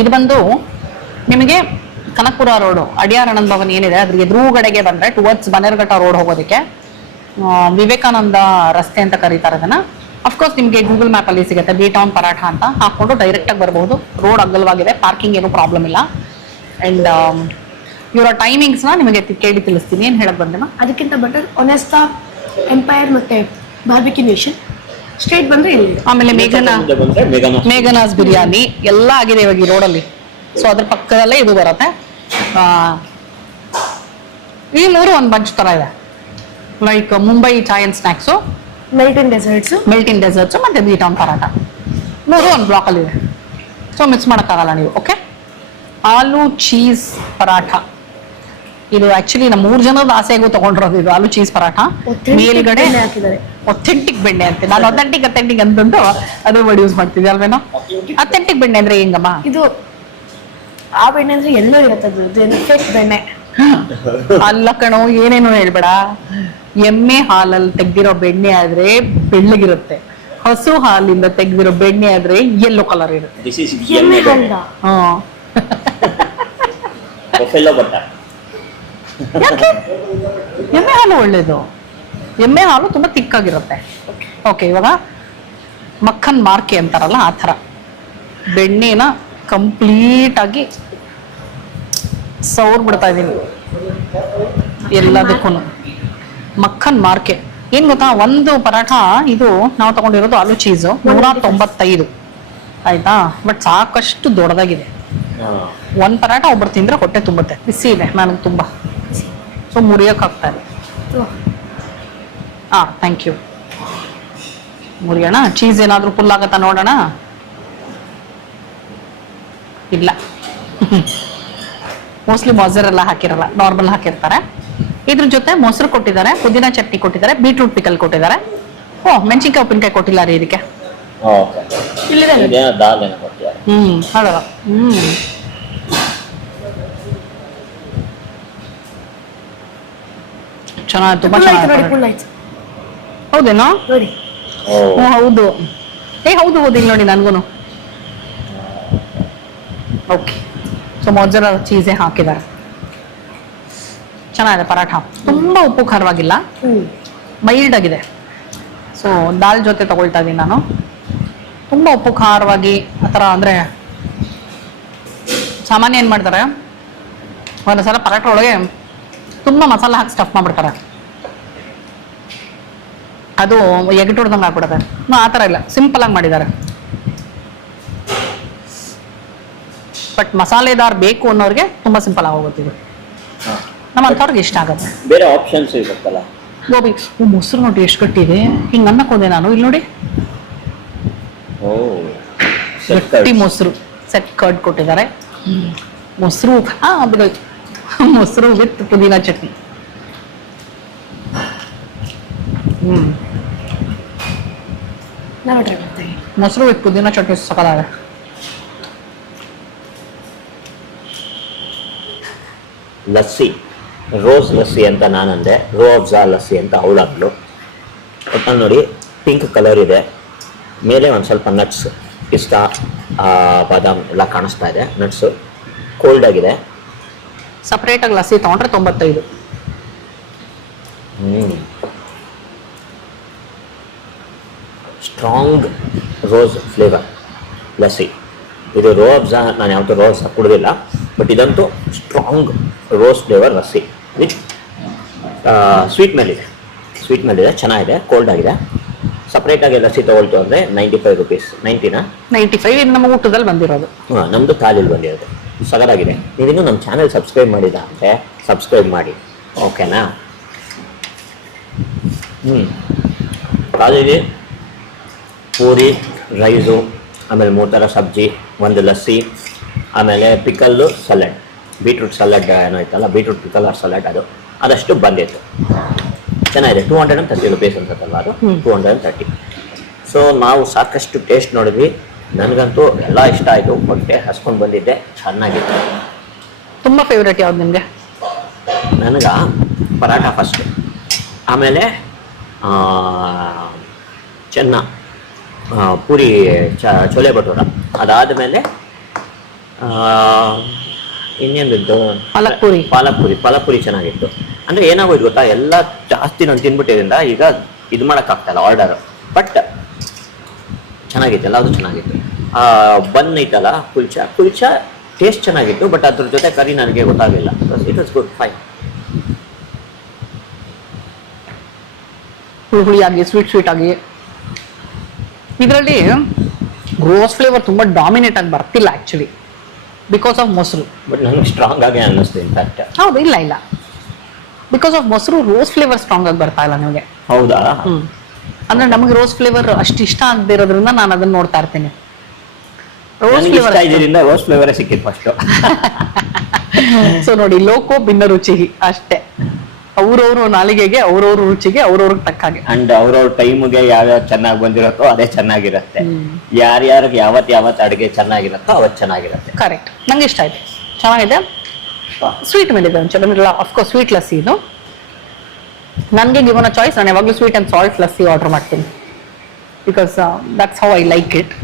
ಇದು ಬಂದು ನಿಮಗೆ ಕನಕಪುರ ರೋಡು, ಅಡಿಯಾರ್ ಆನಂದ್ ಭವನ್ ಏನಿದೆ ಅದ್ರ ಎದುರುಗಡೆಗೆ ಬಂದರೆ ಟುವರ್ಡ್ಸ್ ಬನ್ನೇರುಘಟ್ಟ ರೋಡ್ ಹೋಗೋದಕ್ಕೆ ವಿವೇಕಾನಂದ ರಸ್ತೆ ಅಂತ ಕರೀತಾರೆ ಅದನ್ನು. ಅಫ್ಕೋರ್ಸ್ ನಿಮಗೆ ಗೂಗಲ್ ಮ್ಯಾಪಲ್ಲಿ ಸಿಗುತ್ತೆ, ಬಿ ಟೌನ್ ಪರಾಠ ಅಂತ ಹಾಕ್ಕೊಂಡು ಡೈರೆಕ್ಟಾಗಿ ಬರ್ಬೋದು. ರೋಡ್ ಅಗಲವಾಗಿದೆ, ಪಾರ್ಕಿಂಗ್ ಏನೂ ಪ್ರಾಬ್ಲಮ್ ಇಲ್ಲ. ಆ್ಯಂಡ್ ಇವರ ಟೈಮಿಂಗ್ಸ್ನ ನಿಮಗೆ ಕೇಳಿ ತಿಳಿಸ್ತೀನಿ. ಏನು ಹೇಳಕ್ ಬಂದೇನಾ? ಅದಕ್ಕಿಂತ ಬೆಟರ್ ಒನೆಸ್ತಾ, ಎಂಪೈರ್ ಮತ್ತೆ ಬಾರ್ಬಿಕ್ಯೂ ನೇಷನ್ ಸ್ಟ್ರೇಟ್ ಬಂದ್ರೆ ಇಲ್ಲಿ. ಆಮೇಲೆ ಮೇಘನಾಸ್ ಬಿರಿಯಾನಿ ಎಲ್ಲ ಆಗಿದೆ ಇವಾಗ ಈ ರೋಡಲ್ಲಿ. ಸೊ ಅದ್ರ ಪಕ್ಕದಲ್ಲೇ ಇದು ಬರುತ್ತೆ. ಈ ಮೂರು ಒಂದು ಬಂಚ್ ತರ ಇದೆ, like Mumbai chai and snacks, melting desserts, melting desserts ಮತ್ತೆ ಬೀಟಾನ್ ಪರಾಟ, ಮೂರು ಒಂದು ಬ್ಲಾಕಲ್ಲಿ ಇದೆ. ಸೊ ಮಿಕ್ಸ್ ಮಾಡೋಕ್ಕಾಗಲ್ಲ ನೀವು. ಓಕೆ, ಆಲೂ ಚೀಸ್ ಪರಾಠ. ಇದು ಆಕ್ಚುಲಿ ನಮ್ಮ 3 ಜನದ ಆಸೆಗೂ ತಗೊಂಡಿರೋದು ಇದು ಆಲೂ ಚೀಸ್ ಪರಾಠ. ಮೇಲ್ಗಡೆ ಹಾಕಿದ್ದಾರೆ. ಒಥೆಂಟಿಕ್ ಬೆಣ್ಣೆ ಅಂತೆ. ನಾನು ಒಥೆಂಟಿಕ್ ಅಂತಂದು ಅದು ವರ್ಡ್ ಯೂಸ್ ಮಾಡ್ತಿದ್ದೆ ಅಲ್ವೇನೋ. ಅಥೆಂಟಿಕ್ ಬೆಣ್ಣೆ ಅಂದ್ರೆ ಹೆಂಗಮ್ಮ? ಇದು ಆ ಬೆಣ್ಣೆ ಅಂದ್ರೆ ಎಲ್ಲೋ ಇರುತ್ತೆ, ಅದು ಫೇಕ್ ಬೆಣ್ಣೆ ಅಲ್ಲ ಕಣೋ, ಏನೇನು ಹೇಳ್ಬೇಡ. ಎಮ್ಮೆ ಹಾಲಲ್ಲಿ ತೆಗ್ದಿರೋ ಬೆಣ್ಣೆ ಆದ್ರೆ ಬೆಳ್ಳಗಿರುತ್ತೆ, ಹಸು ಹಾಲಿಂದ ತೆಗ್ದಿರೋ ಬೆಣ್ಣೆ ಆದ್ರೆ ಯೆಲ್ಲೋ ಕಲರ್ ಇರುತ್ತೆ. ದಿಸ್ ಇಸ್ ಎಮ್ಮೆ ಹಾಲ್ದ? Buffalo butter. ಯಾಕೆ? ಎಮ್ಮೆ ಹಾಲು ಒಳ್ಳೇದು, ಎಮ್ಮೆ ಹಾಲು ತುಂಬಾ ತಿಕ್ಕಾಗಿರುತ್ತೆ. ಓಕೆ, ಇವಾಗ ಮಕ್ಕನ್ ಮಾರ್ಕೆ ಅಂತಾರಲ್ಲ ಆ ಥರ ಬೆಣ್ಣೆನ ಕಂಪ್ಲೀಟ್ ಆಗಿ ಸೌರ್ ಬಿಡ್ತಾ ಇದೀನಿ ಎಲ್ಲದಕ್ಕೂ. ಮಕ್ಕನ್ ಮಾರ್ಕೆ ಏನ್ ಗೊತ್ತಾ, ಒಂದು ಪರಾಠ ಇದು ನಾವು ತಗೊಂಡಿರೋದು ಆಲೂ ಚೀಸು 195 ಆಯ್ತಾ, ಬಟ್ ಸಾಕಷ್ಟು ದೊಡ್ಡದಾಗಿದೆ. ಒಂದ್ ಪರಾಠ ಒಬ್ರು ತಿಂದ್ರೆ ಹೊಟ್ಟೆ ತುಂಬುತ್ತೆ. ಬಿಸಿ ಇದೆ ನನಗೆ ತುಂಬಾ, ಸೊ ಮುರಿಯಕ್ ಆಗ್ತಾರೆ. Thank you. ಮುರಿಯೋಣ. ಚೀಸ್ ಏನಾದ್ರೂ ಫುಲ್ ಆಗತ್ತಾ ನೋಡೋಣ. ಇಲ್ಲ, ಮೋಸ್ಟ್ಲಿ ಮೊಸರೆಲ್ಲ ಹಾಕಿರಲ್ಲ, ನಾರ್ಮಲ್ ಹಾಕಿರ್ತಾರೆ. ಇದ್ರ ಜೊತೆ ಮೊಸರು ಕೊಟ್ಟಿದ್ದಾರೆ, ಪುದೀನ ಚಟ್ನಿ ಕೊಟ್ಟಿದ್ದಾರೆ, ಬೀಟ್ರೂಟ್ ಪಿಕಲ್ ಕೊಟ್ಟಿದ್ದಾರೆ. ಮೆಣಸಿನ್ಕಾಯಿ ಉಪ್ಪಿನಕಾಯಿ ಕೊಟ್ಟಿಲ್ಲ ರೀ ಇದಕ್ಕೆ. ಇಲ್ಲಿದೆ. ಅದಲ್ಲ. ಚೆನ್ನಾಗಿ, ತುಂಬಾ ಫುಲ್ ಆಯ್ತು ನೋಡಿ, ಚೆನ್ನಾಗಿ. ಫುಲ್ ಆಯ್ತು ಹೌದೇನೋ? ನೋಡಿ. ಹೌದು. ಹೌದು ಹೌದು, ಇಲ್ಲಿ ನೋಡಿ ನನ್ಗೂನು. ಓಕೆ, ಸೊ ಮೊಜರ ಚೀಸೇ ಹಾಕಿದ್ದಾರೆ. ಚೆನ್ನಾಗಿದೆ ಪರಾಠ, ತುಂಬಾ ಉಪ್ಪು ಖಾರವಾಗಿಲ್ಲ, ಮೈಲ್ಡ್ ಆಗಿದೆ. ಸೊ ದಾಲ್ ಜೊತೆ ತಗೊಳ್ತಾ ಇದೀನಿ ನಾನು. ತುಂಬಾ ಉಪ್ಪು ಖಾರವಾಗಿ ಆ ಥರ ಅಂದರೆ ಸಾಮಾನ್ಯ ಏನು ಮಾಡ್ತಾರೆ, ಒಂದೊಂದ್ಸಲ ಪರಾಠ ಒಳಗೆ ತುಂಬ ಮಸಾಲೆ ಹಾಕಿ ಸ್ಟಫ್ ಮಾಡಿಬಿಡ್ತಾರೆ, ಅದು ಎಗ್ಗಟ್ಟು ಹೊಡ್ದಂಗೆ ಹಾಕ್ಬಿಡುತ್ತೆ. ಆ ಥರ ಇಲ್ಲ, ಸಿಂಪಲ್ ಆಗಿ ಮಾಡಿದ್ದಾರೆ. ಬಟ್ ಮಸಾಲೆದಾರ್ ಬೇಕು ಅನ್ನೋರಿಗೆ ತುಂಬ ಸಿಂಪಲ್ ಆಗಿ ಹೋಗುತ್ತಿದೆ. ನಮ್ಮ ಅಂಥವ್ರಿಗೆ ಇಷ್ಟ ಆಗುತ್ತೆ. ಬೇರೆ ಆಪ್ಷನ್ಸ್ ಇರುತ್ತಲ್ಲ. ಗೋಬಿ ಮೊಸರು ನೋಡಿ ಎಷ್ಟು ಗಟ್ಟಿದೆ, ಹಿಂಗೆ ಅನ್ನಕ್ಕೆ ಹೋದೆ ನಾನು. ಇಲ್ಲಿ ನೋಡಿ, ಗಟ್ಟಿ ಮೊಸರು, ಸೆಟ್ ಕರ್ಡ್ ಕೊಟ್ಟಿದ್ದಾರೆ. ಮೊಸರು ಮೊಸರು ವಿತ್ ಪುದೀನ ಚಟ್ನಿ. ನಾವು ಟ್ರೈ ಮಾಡ್ತೀವಿ. ಮೊಸರು ವಿತ್ ಪುದೀನ ಚಟ್ನಿ ಸಕಲಾಗಿದೆ. ಲಸ್ಸಿ, ರೋಸ್ ಲಸ್ಸಿ ಅಂತ ನಾನಂದೆ, ರೋ ಅಫ್ಜಾ ಲಸ್ಸಿ ಅಂತ ಅವಳಾಗ್ಲು. ಒಟ್ಟಲ್ಲಿ ನೋಡಿ ಪಿಂಕ್ ಕಲರ್ ಇದೆ, ಮೇಲೆ ಒಂದು ಸ್ವಲ್ಪ ನಟ್ಸ್, ಪಿಸ್ತಾ, ಬಾದಾಮ್ ಎಲ್ಲ ಕಾಣಿಸ್ತಾ ಇದೆ. ನಟ್ಸು ಕೋಲ್ಡ್ ಆಗಿದೆ. ಸಪ್ರೇಟಾಗಿ ಲಸ್ಸಿ ತೊಗೊಂಡ್ರೆ 95. Strong rose flavour lassi. ಇದು ರೋ ಅಫ್ಜಾ ನಾನು ಯಾವತ್ತೂ ರೋಸ್ ಕುಡಿದಿಲ್ಲ, ಬಟ್ ಇದಂತೂ strong rose flavour lassi with sweet ಮೇಲಿದೆ. ಚೆನ್ನಾಗಿದೆ, ಕೋಲ್ಡ್ ಆಗಿದೆ. ಸಪ್ರೇಟಾಗಿ ಲಸ್ಸಿ ತೊಗೊಳ್ತು ಅಂದರೆ 95 ರುಪೀಸ್. 95 ಇದು ನಮ್ಮ ಊಟದಲ್ಲಿ ಬಂದಿರೋದು. ಹಾಂ, ನಮ್ಮದು ಕಾಲಲ್ಲಿ ಬಂದಿರೋದು. ಸಗದಾಗಿದೆ. ನೀವಿನ್ನೂ ನಮ್ಮ ಚಾನೆಲ್ ಸಬ್ಸ್ಕ್ರೈಬ್ ಮಾಡಿದ ಅಂದರೆ ಸಬ್ಸ್ಕ್ರೈಬ್ ಮಾಡಿ, ಓಕೆನಾ? ಕಾಲಿಗೆ ಪೂರಿ, ರೈಸು, ಆಮೇಲೆ 3 ಥರ ಸಬ್ಜಿ, ಒಂದು ಲಸ್ಸಿ, ಆಮೇಲೆ ಪಿಕಲ್ಲು, ಸಲಾಡ್, ಬೀಟ್ರೂಟ್ ಸಲಾಡ್ ಏನೋ ಐತಲ್ಲ, ಬೀಟ್ರೂಟ್ ಪಿಕಲ್ ಆರ್ ಸಲಾಡ್, ಅದಷ್ಟು ಬಂದಿತ್ತು. ಚೆನ್ನಾಗಿದೆ. 230 ರುಪೀಸ್ ಅನ್ಸುತ್ತಲ್ವ ಅದು, 230. ಸೊ ನಾವು ಸಾಕಷ್ಟು ಟೇಸ್ಟ್ ನೋಡಿದ್ವಿ. ನನಗಂತೂ ಎಲ್ಲ ಇಷ್ಟ ಆಯಿತು. ಹೊಟ್ಟೆ ಹಸ್ಕೊಂಡು ಬಂದಿದ್ದೆ, ಚೆನ್ನಾಗಿತ್ತು. ತುಂಬ ಫೇವ್ರೇಟ್ ಯಾವ್ದು ನಿಮಗೆ? ನನಗೆ ಪರಾಠ ಫಸ್ಟು, ಆಮೇಲೆ ಚೆನ್ನ ಪೂರಿ ಚೋಲೆ ಭಟೂರ, ಅದಾದಮೇಲೆ ಇನ್ನೇನಿದ್ದು ಪಾಲಕ್ ಪೂರಿ ಚೆನ್ನಾಗಿತ್ತು. ಅಂದರೆ ಏನಾಗೋಯ್ತು ಗೊತ್ತಾ, ಎಲ್ಲ ಜಾಸ್ತಿ ನಾನು ತಿನ್ಬಿಟ್ಟಿದ್ರಿಂದ ಈಗ ಇದು ಮಾಡೋಕ್ಕಾಗ್ತಾಯಿಲ್ಲ ಆರ್ಡರ್, ಬಟ್ ಚೆನ್ನಾಗಿತ್ತು, ಎಲ್ಲದು ಚೆನ್ನಾಗಿತ್ತು. ಬನ್ ಐತಲ್ಲ, ಕುಲ್ಚಾ ಟೇಸ್ಟ್ ಚೆನ್ನಾಗಿತ್ತು, ಬಟ್ ಅದ್ರ ಜೊತೆ ಕರಿ ನನಗೆ ಗೊತ್ತಾಗಲಿಲ್ಲ. It was good, fine. ಹುಳಿಯಾಗಿ ಸ್ವೀಟ್ ಆಗಿ. ಇದರಲ್ಲಿ ರೋಸ್ ಫ್ಲೇವರ್ ತುಂಬ ಡಾಮಿನೇಟ್ ಆಗಿ ಬರ್ತಿಲ್ಲ ಆ್ಯಕ್ಚುಲಿ. ಬಿಕಾಸ್ ಆಫ್ ಮೊಸರು. ಬಟ್ ನನಗೆ ಸ್ಟ್ರಾಂಗ್ ಆಗಿ ಅನ್ನಿಸ್ತು ಇನ್ಫ್ಯಾಕ್ಟ್. ಹೌದು, ಇಲ್ಲ ಬಿಕಾಸ್ ಆಫ್ ಮೊಸರು ರೋಸ್ ಫ್ಲೇವರ್ ಸ್ಟ್ರಾಂಗ್ ಆಗಿ ಬರ್ತಾ ಇಲ್ಲ ನಿಮಗೆ. ಹೌದಾ? ಅಂದ್ರೆ ನಮಗೆ ರೋಸ್ ಫ್ಲೇವರ್ ಅಷ್ಟು ಇಷ್ಟ ಆಗದೆ ಇರೋದ್ರಿಂದ ನಾನು ಅದನ್ನ ನೋಡ್ತಾ ಇರ್ತೀನಿ. ರೋಸ್ ನನಗೆ ಇಷ್ಟ ಇದರಿಂದ ರೋಸ್ ಫ್ಲೇವರೇ ಸಿಕ್ಕಿತ್ತು ಫಸ್ಟ್. ಸೊ ನೋಡಿ, ಲೋಕೋ ಭಿನ್ನ ರುಚಿ ಅಷ್ಟೇ. ಅವ್ರವ್ರ ನಾಲಿಗೆಗೆ ಅವ್ರವ್ರ ರುಚಿಗೆ ಅವ್ರವ್ರಿಗೆ ತಕ್ಕ ಹಾಗೆ ಅಂಡ್ ಅವ್ರವ್ರ ಟೈಮ್ಗೆ ಯಾವ್ಯಾವ ಚೆನ್ನಾಗಿ ಬಂದಿರತ್ತೋ ಅದೇ ಚೆನ್ನಾಗಿರುತ್ತೆ. ಯಾರ್ಯಾರಿಗೆ ಯಾವತ್ ಅಡುಗೆ ಚೆನ್ನಾಗಿರುತ್ತೋ ಅವತ್ತು ಚೆನ್ನಾಗಿರುತ್ತೆ. ಕರೆಕ್ಟ್. ನಂಗೆ ಇಷ್ಟ ಆಯ್ತು, ಚೆನ್ನಾಗಿದೆ. ಸ್ವೀಟ್ ಮೇಲಿದೆ ಒಂಚೂರು, ಅಫ್ಕೋರ್ಸ್ ಸ್ವೀಟ್ ಲಸ್ಸಿ ಇದು. ನನಗೆ ಗಿವನ್ ಅ ಚಾಯ್ಸ್, ನಾನು ಯಾವಾಗಲೂ sweet and salt lassi order ಮಾಡ್ತೀನಿ because that's how I like it.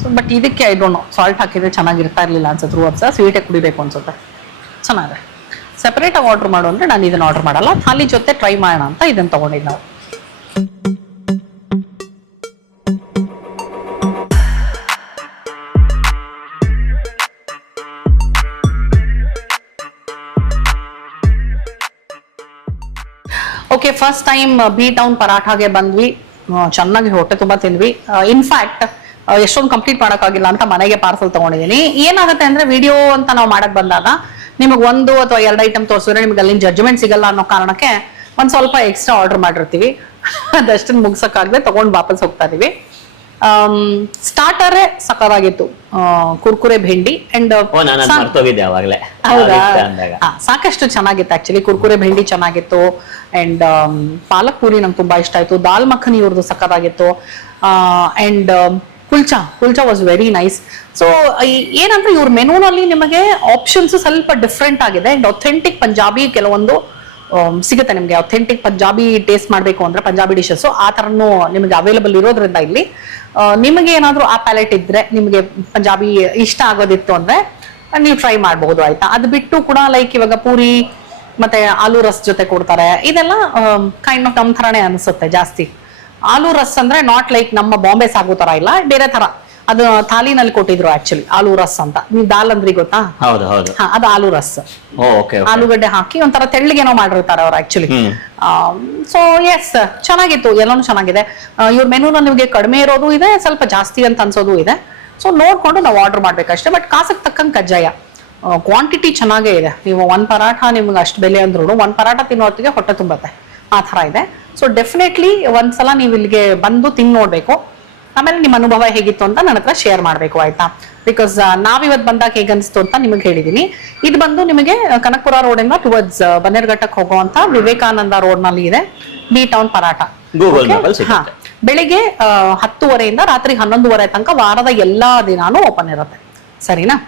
So but ಇದಕ್ಕೆ ಐ ಡೋಂಟ್ ನೋ, ಸಾಲ್ಟ್ ಹಾಕಿದ್ರೆ ಚೆನ್ನಾಗಿರ್ತಾ ಇರಲಿಲ್ಲ ಅನ್ಸುತ್ತೆ. ರೂಪ್ಸ ಸ್ವೀಟೇ ಕುಡಿಬೇಕು ಅನ್ಸುತ್ತೆ. ಚೆನ್ನಾಗಿದೆ. ಸೆಪರೇಟಾಗಿ ಆರ್ಡರ್ ಮಾಡು ಅಂದರೆ ನಾನು ಇದನ್ನು ಆರ್ಡರ್ ಮಾಡಲ್ಲ, ಥಾಲಿ ಜೊತೆ ಟ್ರೈ ಮಾಡೋಣ ಅಂತ ಇದನ್ನು ತೊಗೊಂಡಿದ್ದು ನಾವು. Okay, first time B town ಪರಾಠಾಗೆ ಬಂದ್ವಿ. ಚೆನ್ನಾಗಿ ಹೊಟ್ಟೆ ತುಂಬ ತಿಂದ್ವಿ. ಇನ್ಫ್ಯಾಕ್ಟ್ ಎಷ್ಟೊಂದು ಕಂಪ್ಲೀಟ್ ಮಾಡೋಕ್ಕಾಗಿಲ್ಲ ಅಂತ ಮನೆಗೆ ಪಾರ್ಸಲ್ ತಗೊಂಡಿದ್ದೀನಿ. ಏನಾಗುತ್ತೆ ಅಂದ್ರೆ ವಿಡಿಯೋ ಅಂತ ನಾವು ಮಾಡಕ್ ಬಂದಾಗ ನಿಮಗೆ 1 ಅಥವಾ 2 ಐಟಮ್ ತೋರಿಸಿದ್ರೆ ನಿಮ್ಗೆ ಅಲ್ಲಿನ ಜಡ್ಜ್ಮೆಂಟ್ ಸಿಗಲ್ಲ ಅನ್ನೋ ಕಾರಣಕ್ಕೆ ಒಂದ್ ಸ್ವಲ್ಪ ಎಕ್ಸ್ಟ್ರಾ ಆರ್ಡರ್ ಮಾಡಿರ್ತೀವಿ. ಅದಷ್ಟನ್ನು ಮುಗ್ಸಕ್ಕಾಗದೆ ತಗೊಂಡು ವಾಪಸ್ ಹೋಗ್ತಾ ಇದೀವಿ. ಸ್ಟಾರ್ಟರೇ ಸಕ್ಕತ್ತಾಗಿತ್ತು, ಕುರ್ಕುರೆ ಭೇಂಡಿ ಅಂಡ್ ಹೌದಾ, ಸಾಕಷ್ಟು ಚೆನ್ನಾಗಿತ್ತು ಆಕ್ಚುಲಿ. ಕುರ್ಕುರೆ ಭೇಂಡಿ ಚೆನ್ನಾಗಿತ್ತು ಅಂಡ್ ಪಾಲಕ್ ಪೂರಿ ನಂಗೆ ತುಂಬಾ ಇಷ್ಟ ಆಯ್ತು. ದಾಲ್ ಮಖನಿ ಇವ್ರದ್ದು ಸಕ್ಕತ್ತಾಗಿತ್ತು and kulcha was very nice. So ಏನಂದ್ರೆ ಇವ್ರ ಮೆನುನಲ್ಲಿ ನಿಮಗೆ ಆಪ್ಷನ್ಸ್ ಸ್ವಲ್ಪ ಡಿಫ್ರೆಂಟ್ ಆಗಿದೆ ಅಂಡ್ ಅಥೆಂಟಿಕ್ ಪಂಜಾಬಿ ಕೆಲವೊಂದು ಸಿಗುತ್ತೆ ನಿಮಗೆ. ಅಥೆಂಟಿಕ್ ಪಂಜಾಬಿ ಟೇಸ್ಟ್ ಮಾಡಬೇಕು ಅಂದ್ರೆ ಪಂಜಾಬಿ ಡಿಶಸ್ ಆ ಥರನೂ ನಿಮಗೆ ಅವೈಲಬಲ್ ಇರೋದ್ರಿಂದ ಇಲ್ಲಿ ನಿಮಗೆ ಏನಾದರೂ ಆ ಪ್ಯಾಲೆಟ್ ಇದ್ರೆ, ನಿಮಗೆ ಪಂಜಾಬಿ ಇಷ್ಟ ಆಗೋದಿತ್ತು ಅಂದ್ರೆ ನೀವು ಟ್ರೈ ಮಾಡಬಹುದು ಆಯ್ತಾ. ಅದು ಬಿಟ್ಟು ಕೂಡ ಲೈಕ್ ಇವಾಗ ಪೂರಿ ಮತ್ತೆ ಆಲೂ ರಸ್ ಜೊತೆ ಕೊಡ್ತಾರೆ, ಇದೆಲ್ಲ ಕೈಂಡ್ ಆಫ್ ನಮ್ಮ ಥರನೇ ಅನಿಸುತ್ತೆ ಜಾಸ್ತಿ. ಆಲೂ ರಸ್ ಅಂದ್ರೆ ನಾಟ್ ಲೈಕ್ ನಮ್ಮ ಬಾಂಬೆ ಸಾಗು ತರ ಇಲ್ಲ, ಬೇರೆ ತರ. ಅದು ಥಾಲಿನಲ್ಲಿ ಕೊಟ್ಟಿದ್ರು ಆಕ್ಚುಲಿ ಆಲೂ ರಸ್ ಅಂತ. ನೀವು ದಾಲ್ ಅಂದ್ರಿ ಗೊತ್ತಾ? ಹೌದು ಹೌದು, ಅದು ಆಲೂ ರಸ್. ಆಲೂಗಡ್ಡೆ ಹಾಕಿ ಒಂಥರ ತೆಳ್ಳಗೇನೋ ಮಾಡಿರ್ತಾರೆ ಅವ್ರು ಆಕ್ಚುಲಿ. ಸೊ ಎಸ್, ಚೆನ್ನಾಗಿತ್ತು, ಎಲ್ಲಾನು ಚೆನ್ನಾಗಿದೆ. ಇವ್ರ ಮೆನುನ ನಿಮಗೆ ಕಡಿಮೆ ಇರೋದು ಇದೆ, ಸ್ವಲ್ಪ ಜಾಸ್ತಿ ಅಂತ ಅನ್ಸೋದು ಇದೆ. ಸೊ ನೋಡ್ಕೊಂಡು ನಾವು ಆರ್ಡರ್ ಮಾಡ್ಬೇಕಷ್ಟೇ. ಬಟ್ ಕಾಸಕ್ಕೆ ತಕ್ಕಂಗೆ ಕಜ್ಜಾಯ, ಕ್ವಾಂಟಿಟಿ ಚೆನ್ನಾಗೇ ಇದೆ. ನೀವು 1 ಪರಾಠ ನಿಮ್ಗೆ ಅಷ್ಟು ಬೆಲೆ ಅಂದ್ರೂ 1 ಪರಾಠ ತಿನ್ನೋ ಹೊತ್ತಿಗೆ ಹೊಟ್ಟೆ ತುಂಬತ್ತೆ, ಆ ಥರ ಇದೆ. ಸೊ ಡೆಫಿನೆಟ್ಲಿ ಒಂದ್ಸಲ ನೀವು ಇಲ್ಲಿಗೆ ಬಂದು ತಿಂದು ನೋಡ್ಬೇಕು. ಆಮೇಲೆ ನಿಮ್ಮ ಅನುಭವ ಹೇಗಿತ್ತು ಅಂತ ನನ್ನ ಹತ್ರ ಶೇರ್ ಮಾಡಬೇಕು ಆಯ್ತಾ. ಬಿಕಾಸ್ ನಾವಿವತ್ತು ಬಂದಾಗ ಹೇಗನ್ನಿಸ್ತು ಅಂತ ನಿಮಗೆ ಹೇಳಿದೀನಿ. ಇದು ಬಂದು ನಿಮಗೆ ಕನಕಪುರ ರೋಡಿಂದ ಟುವರ್ಡ್ಸ್ ಬನ್ನೇರ್ಘಟ್ಟಕ್ಕೆ ಹೋಗುವಂತ ವಿವೇಕಾನಂದ ರೋಡ್ ನಲ್ಲಿ ಇದೆ ಬಿ ಟೌನ್ ಪರಾಠ. ಬೆಳಿಗ್ಗೆ 10:30 ರಾತ್ರಿ 11:30 ತನಕ ವಾರದ ಎಲ್ಲಾ ದಿನಾನು ಓಪನ್ ಇರುತ್ತೆ. ಸರಿನಾ?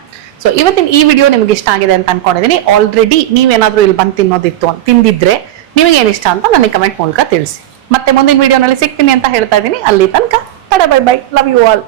ಸೊ ಇವತ್ತಿನ ಈ ವಿಡಿಯೋ ನಿಮ್ಗೆ ಇಷ್ಟ ಆಗಿದೆ ಅಂತ ಅನ್ಕೊಂಡಿದೀನಿ. ಆಲ್ರೆಡಿ ನೀವೇನಾದ್ರೂ ಇಲ್ಲಿ ಬಂದು ತಿಂದಿದ್ರೆ ನಿಮಗೆ ಏನಿಷ್ಟ ಅಂತ ನನಗೆ ಕಮೆಂಟ್ ಮೂಲಕ ತಿಳಿಸಿ. ಮತ್ತೆ ಮುಂದಿನ ವಿಡಿಯೋನಲ್ಲಿ ಸಿಗ್ತೀನಿ ಅಂತ ಹೇಳ್ತಾ ಇದ್ದೀನಿ. ಅಲ್ಲಿ ತನಕ bye bye, love you all.